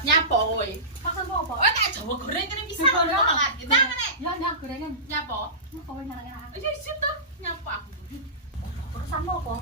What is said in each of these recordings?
Nyapa kowe? Maksudmu apa? Oh, tak Jawa goreng kene bisa ngono kok lak. Kita ngene. Ya nyak gorengan. Nyapa? Kowe nyarang-nyarang aku. Ya isin to, nyapa aku. Urusanmu apa?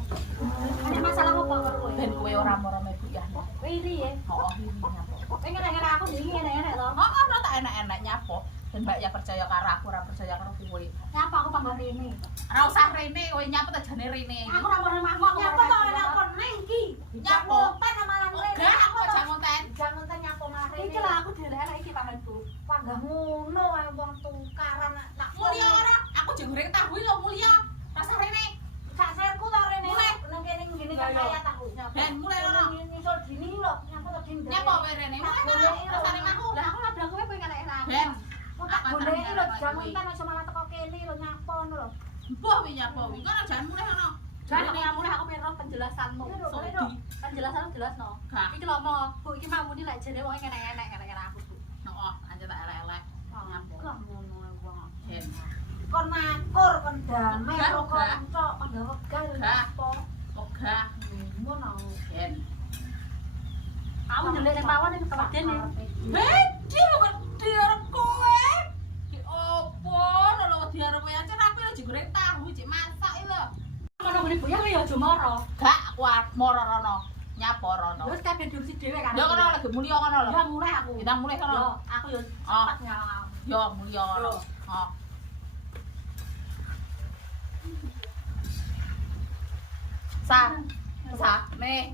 Ada masalah apa karo kowe? Ben kowe ora moro mebu ya. Kowe iri ya? Heeh, iri nyapa. Kowe nyarang-nyarang aku dhewe enak-enak to. Heeh, ora tak enak-enak nyapa. Ben Mbak ya percaya karo aku, ora percaya karo kowe. Nyapa aku panggah rene. Ora usah rene, kowe nyapa ta jane rene. Aku ora mau rumahmu, aku nyapa to nelpon nang iki. Nyapa? Ngonten amalan rene. Enggak, aku aja ngonten. Jangan ngonten nyapa malah rene. Iki lah aku dhewe iki panggonku. Panggah ngono wae wong tukaran nak Mulia ora? Aku jeng goreng tahu lho mulia. Rasa rene. sak serku to rene. Mulai. Nang kene ngene kan kaya tahu. Ben mulai ora. Nyusul dini lho, nyapa to dini. Nyapa kowe rene? Mulai rasane aku. Lah aku labrak kowe kowe enak-enak. Ben. Kok tak goleki lho, jangan entar aja malah teko kene lho nyapa ngono lho. Mbah wi nyapa wi. Kono jan mulai ono. Jan aku mulai aku pengen penjelasanmu. Penjelasanmu jelasno. Iki lho mau, Bu iki mau muni lek jare wong enak-enak gara-gara aku, Bu. Heeh, aja tak elek-elek. Nyapa. Kok ngono wong. Ben. Kon makur, kon damai, Enggak, kon enggak. cok, kon wegah lho Enggak. apa. Ogah. Ngono. Ben. Aku ndelok ning pawon ning kewedene. Wedi wedi arep kowe. Ki opo lho wedi arep kowe ancen aku lho digoreng tahu cek masak iki lho. Ngono ngene Bu ya kowe ya aja mara. Gak aku arep moro rono. Nyapa rono. Terus kabeh diurusi dhewe kan. Ya kono lagi mulia kono lho. Ya mulai aku. Kita mulai kono. Yo, aku yo cepat nyawang. Ya mulia kono. Heeh. Sa, nih.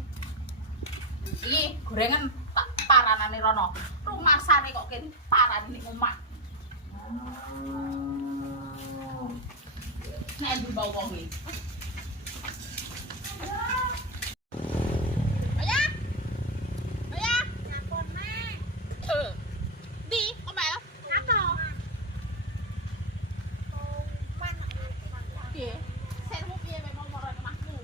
Iki gorengan tak paranane rono. Rumasane kok kene paran ning omah. Nek di bawah kuwi. Ayah. Ayah. Nyapon nek. Di, omel. Apa? Piye? Sermu piye memang moro omahmu?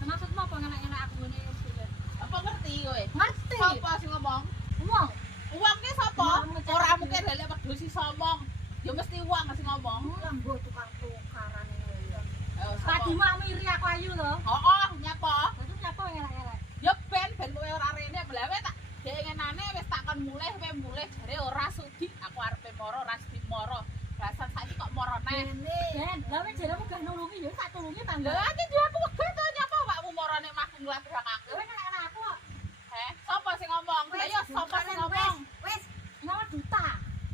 Maksudmu apa enak-enak aku ngene iki? Apa ngerti kowe? Ngerti. Sapa sing ngomong? Ngomong. Uang ki sapa? Ora mungkin lek wedhus iso ngomong. Ya mesti uang sing ngomong. Lambo tukang-tukaran ngene. Tadi Tadi mak miri aku ayu lho. heeh, nyapa? Terus nyapa enak-enak. Ya ben kowe ora rene mlewe tak dengenane wis takon mulih kowe mulih jare ora sudi aku arepe moro ora sudi moro. Dasar saiki kok moro neh. Ben, lha wis jaremu gak nulungi ya tak tulungi tangga. Lah iki yo aku wegah to nyapa awakmu moro nek mah nglabrak aku. Kowe enak-enak aku kok. Sapa sing ngomong? Ayo sapa sing ngomong? Wis, nama duta.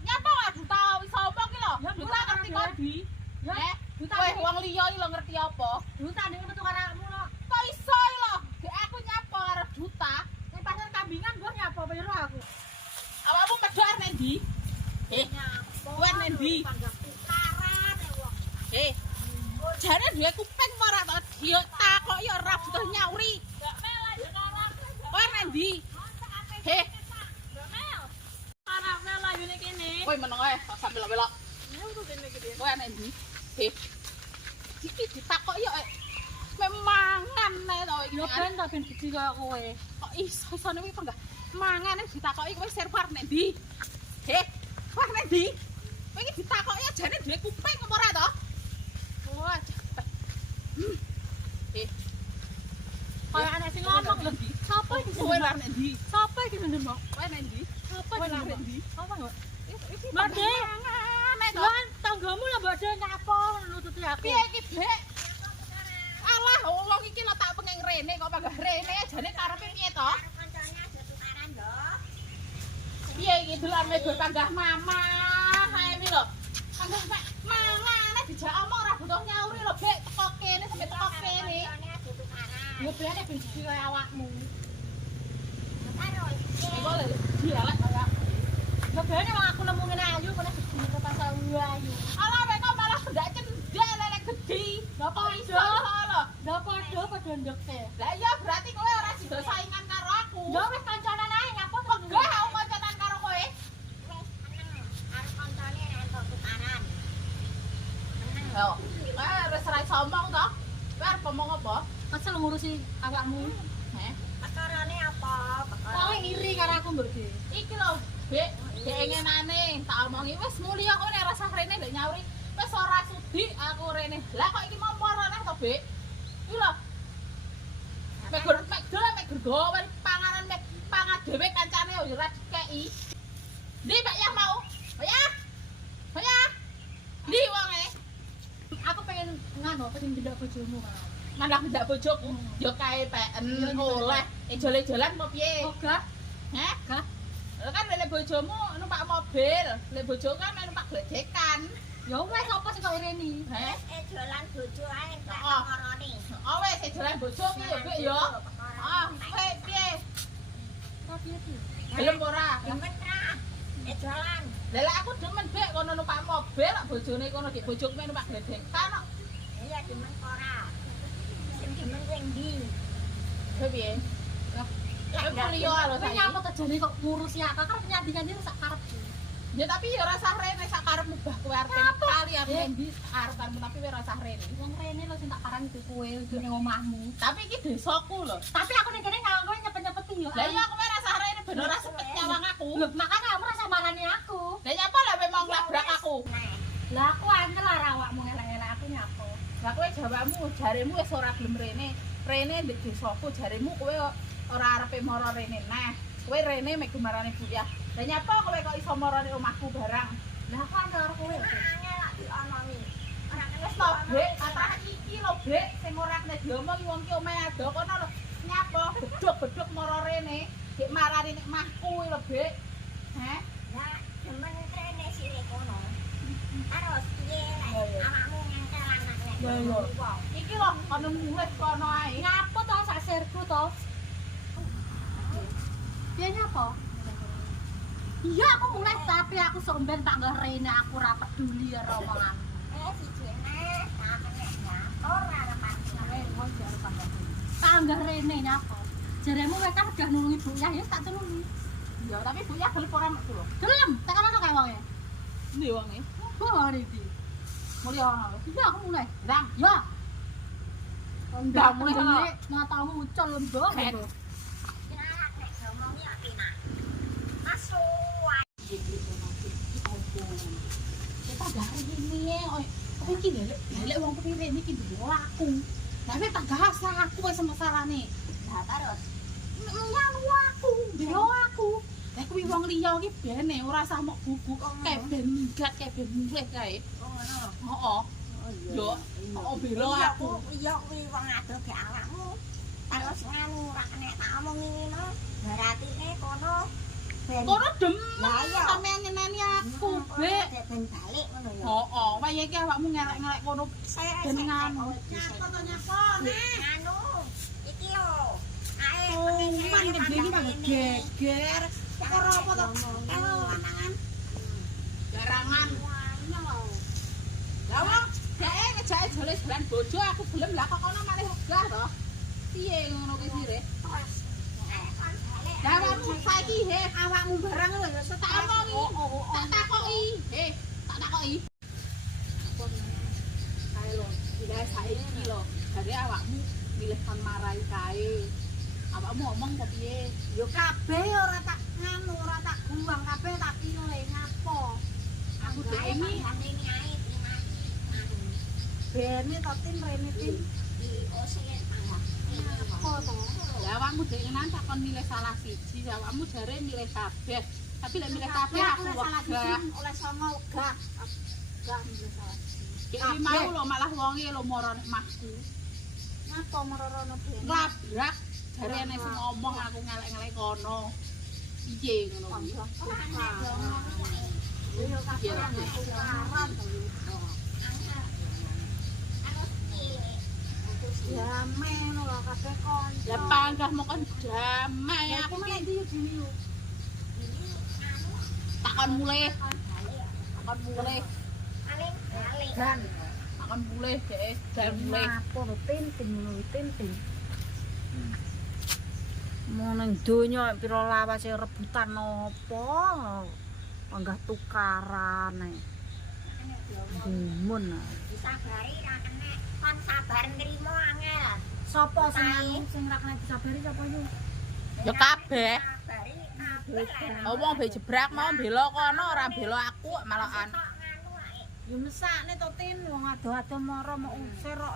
Nyapa wae duta wis ngomong ki lho. Ya, Duta ngerti kok di. Ya, duta. Kowe wong liya iki lho ngerti apa? Duta ning metu karamu lho. Kok iso iki lho? Dek aku nyapa karo duta. Ning pasar kambingan gua nyapa piro aku. Awakmu medhok arep ndi? Kowe arep ndi? Tukaran wong. Jare duwe kuping ora to dia takoki ora butuh nyauri. Gak melah yo ora. Kowe arep ndi? Heh, Arep melah yo kene. kowe meneng ae sambil belok. Ya udah kene iki. Kowe arep ndi? Heh. Iki ditakoki yo memangan to iki. Yo ben to ben gede kaya kowe. Kok iso-isone kuwi penggah mangan ditakoki kowe server nek ndi? Heh, kowe nek ndi? Kowe iki ditakoki jane duwe kuping apa ora to? Wah, cepet. Heh. Kaya anak sing ngomong lho. Sapa iki sing Kowe arep nek ndi? Sapa iki sing ngomong? Kowe nek ndi? Sapa Kowe iki arep nek ngomong? ndi? Apa kok? Iki Mbak De. mangan to. Lan tanggamu lah Mbak De nyapa nututi aku. Piye iki, Dek? Alah, wong iki lho tak pengen rene kok panggah rene jane karepe piye to? Kancane ada tukaran lho. Piye iki dolan medhot panggah mama. Kae iki lho. Panggah mek mangane dijak omong ora butuh nyauri lho, Bek. Teko kene sampe teko kene. Yo ben ben iki kaya awakmu. Boleh dialek kaya. Yo ben wong aku nemu ngene ayu kene gedhe ke pasar ayu. Alah mek kok malah ndak cendek lele gedhi. Lha kok iso lho? Lah padha ndekte. Lah iya berarti kowe ora sida saingan karo aku. Yo wis kancanan ae ngapa Enggak, aku kancanan karo kowe. Yo, wis ora iso omong to. Kowe arep omong apa? Kesel ngurusi awakmu. Heh. Perkarane apa? apa? Kok iri karo aku mbok Dik. Iki lho, Bek, dek ngenane tak omongi wis mulya kok nek rasah rene lek nyauri. Wis ora sudi aku rene. Lah kok iki mau marane to, Bek? Iki lho. Mek gergawan panganan mek pangan dhewe kancane yo ora dikeki. Ndi Pak Yah mau? Pak Yah. Pak Yah. Ndi wonge? Aku pengen pengen ndelok bojomu mau. Malah ndak bojoku. Yo kae peken oleh ejol-ejolan apa piye? Oh, gak. Heh? Gak. Kan lek bojomu numpak mobil, lek bojoku kan numpak glejekan. Ya wes apa sing kok ireni? Heh? Jualan bojo ae tak Oh. korone. Oh wes ejol bojo ki yo Bek yo. Ah, kowe piye? Kok piye Dik? Gelem ora? Demen ra. Jualan. Lah lek aku demen Bek kono numpak mobil, lek bojone kono dik bojoku numpak glejekan kok. Iya demen ora. Sing demen sing ndi? Kowe piye? Lah kuliah lho Kowe saiki. nyapa terjadi kok ngurusi aku kan penyandingan sak karepku. Ya tapi ya rasah rene sak karepmu bah kowe arep kali aku endi arepanmu tapi kowe rasah rene. Wong rene lho sing tak parani itu kowe ning omahmu. Tapi iki desaku lho. Tapi aku ning kene nganggo nyepet-nyepeti yo. Lah iya kowe rasah rene ben ora sepet nyawang aku. Lho, makanya kamu rasa marani aku. Lah nyapa lah kowe mau nglabrak aku. Lah aku angel lah awakmu ngelak-ngelak aku nyapa. Lah kowe jawabmu jaremu wis ora gelem rene. Rene ndek desaku jaremu kowe ora arepe mara rene. Nah, kowe rene mek gemarane Buyah. Lah nyapa kowe kok iso marane omahku barang? Lah aku angel karo kowe. Angel lak diomongi. Ora kena Wis to, Bek, katane iki lho, Bek, sing ora kena diomongi wong ki omahe ado kono lho. Nyapa beduk-beduk mara rene, dik marani nek mahku lho, Bek. Heh? Lah demen rene sire kono. Terus piye Ya, lek ya. awakmu ngangkel anakne. Ya, ya. Iki lho kono mulih kono ae. Nyapa to sak serku to? Piye nyapa? Iya aku mulai tapi aku somben tak nggak rene aku ora peduli karo omongan. Sijine tak kena nyator ora pasti Wong jare tambah. Tak nggak rene nyapa. Jaremu kowe kan udah nulungi Buyah ya tak tulungi. Ya, tapi Buyah gelem ora mek lho. Gelem, tekan ono kae wonge. Ndi wonge? Gua wong iki. Mulih ono lho. Iya aku mulai. Ndang, Ya. Ndang mulih ono. Matamu ucul lembok. Ben. kira nek ngomongi apina. Masuk. Kita dari ini oi. Kowe iki lek wong kepire iki duwe aku. Lah nek tak gas aku wis masalahne. Lah terus Nganu aku, yo aku. Lah kuwi wong liya iki bene ora usah mok buku, kae ben minggat kae ben mulih kae. ngono. Heeh. Yo, kok bela aku. Iya kuwi wong ado ge awakmu. Terus nganu ora kena tak omongi ngono. Beratine kono ben Kono dem Lah, iya. sampean nyeneni aku, Bek. ben balik ngono ya. Heeh, wayahe iki awakmu ngelek-ngelek kono. Ben nganu. Nyapa to nyapa? Anu. Iki lho. Ae Man gede iki malah geger. Perkara apa to? Kalau lanangan Garangan. Lah wong dheke ngejake jole jalan bojo aku gelem lah kok kono malih wegah to. Piye ngono kuwi sire? terus kan balik. Lah awakmu saiki he awakmu barang lho ya tak omongi. Tak takoki. He, tak takoki. Kae lho, wilayah saiki lho. Jare awakmu milih kon marai kae. Awakmu omong kok piye? Yo kabeh ora tak nganu, ora tak buang kabeh tak pilih nyapa. Aku dhek iki Ini ae dimati. Bene to tim rene tim. Di osen tangga. Apa to? lah awakmu dhek ngenan tak kon milih salah siji, awakmu jare milih kabeh. Tapi lek milih kabeh aku wegah. Oleh sono wegah. Gak milih salah. Iki mau lho malah wonge lho mara nek mahku. Napa merorono bene? Labrak jare ana sing ngomong aku ngelek-ngelek kono. Piye ngono kuwi? Ora ana yo ngono ae. Yo kabeh ana tukaran to. Damai ngono lho kabeh kon. Ya panggahmu kon damai Ya aku aku ki nek ndi yo dhewe yo. takon mulih. Takon mulih. Dan takon mulih dhek dan mulih. Apa to tinting ngono tinting. Mau nang donya pira lawase rebutan apa? Panggah tukaran ae. Demun. Disabari ra kena. Kon sabar nrimo angel. Sopo sing anu sing ra kena disabari sapa yo? Ya kabeh. Wong be jebrak mau bela kono ora bela aku malahan. Yo mesakne to Tin wong ado-ado mara mau usir kok.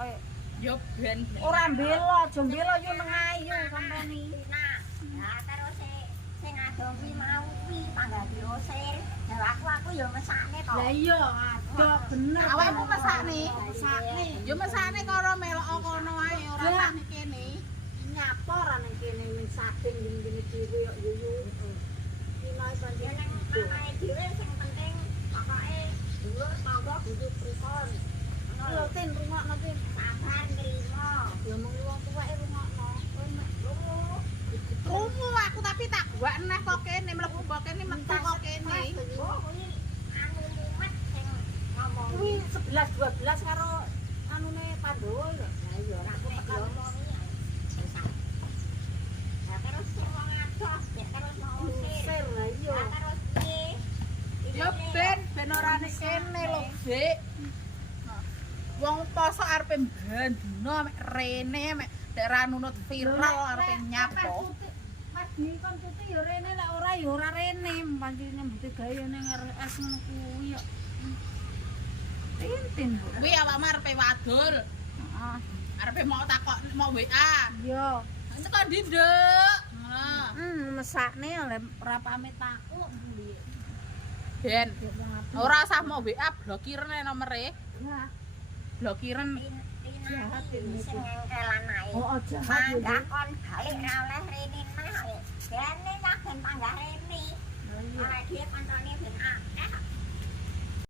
Yo ben. Ora mbela, aja mbela yo nang ayu sampeni. Nah, terus sing ado kuwi mau kuwi tangga diusir. Lah aku yo mesakne to. Lah iya, ado bener. Awakmu mesakne. Mesakne. Yo mesakne karo melok kono ae ora tak ning kene. Nyapor nang kene ning saking ngene dhewe yo yuyu. Dina panjenengan pamae dhewe sing penting pokoke dulur tangga kudu pripun. Lho Tin rungokno Tin. Sabar nrimo. Ya mung wong tuweke rungokno. Krungu aku tapi tak gak neh kok kene mlebu kok kene metu kok kene. Oh, kuwi anu mumet sing ngomong. Kuwi 11 12 karo anune Pandowo lho. Lah iya ora aku tak ngomongi. Lah terus sing wong adoh nek terus mau usir. Lah iya. Lah terus piye? Yo ben ora ning kene lho, Dik. Wong poso arepe bandino mek rene mek nek ra nunut viral arepe nyapo. Mas Nikon tuti yo rene lek ora yo ora rene, pancen nyambute gawe ning RS ngono kuwi yo. Tintin. Kuwi awakmu arepe wadul. Heeh. Arepe mau takok mau WA. Yo. Teko ndi, Nduk? Ngono. Mesakne oleh ora pamit aku piye. Ben ora usah mau WA blokiren nomere. Ya. Blokiren. Jahat ini sing ngengkelan ae. Oh, jahat Mangga kon balik ra oleh rene mah. Dene tak ben panggah rene. Ora dhewe kancane